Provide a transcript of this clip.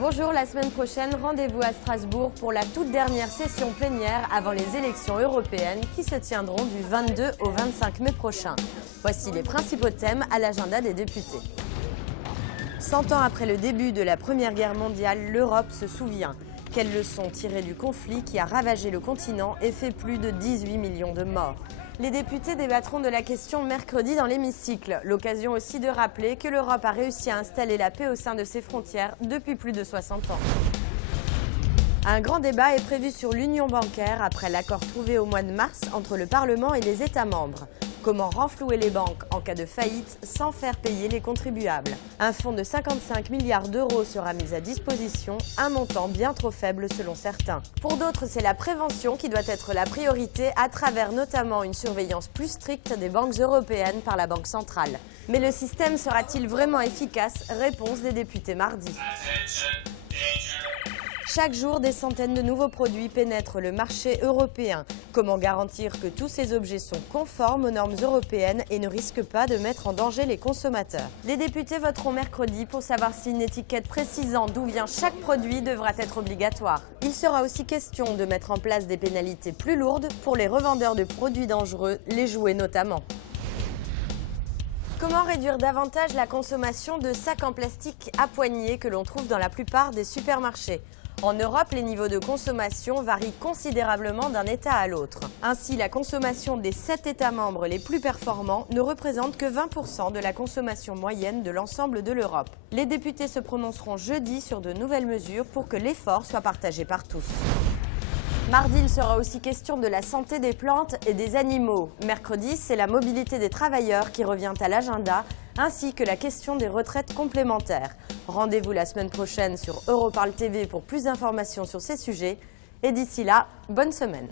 Bonjour, la semaine prochaine, rendez-vous à Strasbourg pour la toute dernière session plénière avant les élections européennes qui se tiendront du 22 au 25 mai prochain. Voici les principaux thèmes à l'agenda des députés. 100 ans après le début de la Première Guerre mondiale, l'Europe se souvient. Quelles leçons tirer du conflit qui a ravagé le continent et fait plus de 18 millions de morts? Les députés débattront de la question mercredi dans l'hémicycle. L'occasion aussi de rappeler que l'Europe a réussi à installer la paix au sein de ses frontières depuis plus de 60 ans. Un grand débat est prévu sur l'union bancaire après l'accord trouvé au mois de mars entre le Parlement et les États membres. Comment renflouer les banques en cas de faillite sans faire payer les contribuables? Un fonds de 55 milliards d'euros sera mis à disposition, un montant bien trop faible selon certains. Pour d'autres, c'est la prévention qui doit être la priorité à travers notamment une surveillance plus stricte des banques européennes par la Banque centrale. Mais le système sera-t-il vraiment efficace? Réponse des députés mardi. Chaque jour, des centaines de nouveaux produits pénètrent le marché européen. Comment garantir que tous ces objets sont conformes aux normes européennes et ne risquent pas de mettre en danger les consommateurs? Les députés voteront mercredi pour savoir si une étiquette précisant d'où vient chaque produit devra être obligatoire. Il sera aussi question de mettre en place des pénalités plus lourdes pour les revendeurs de produits dangereux, les jouets notamment. Comment réduire davantage la consommation de sacs en plastique à poignées que l'on trouve dans la plupart des supermarchés? En Europe, les niveaux de consommation varient considérablement d'un État à l'autre. Ainsi, la consommation des 7 États membres les plus performants ne représente que 20% de la consommation moyenne de l'ensemble de l'Europe. Les députés se prononceront jeudi sur de nouvelles mesures pour que l'effort soit partagé par tous. Mardi, il sera aussi question de la santé des plantes et des animaux. Mercredi, c'est la mobilité des travailleurs qui revient à l'agenda, ainsi que la question des retraites complémentaires. Rendez-vous la semaine prochaine sur Europarl TV pour plus d'informations sur ces sujets. Et d'ici là, bonne semaine.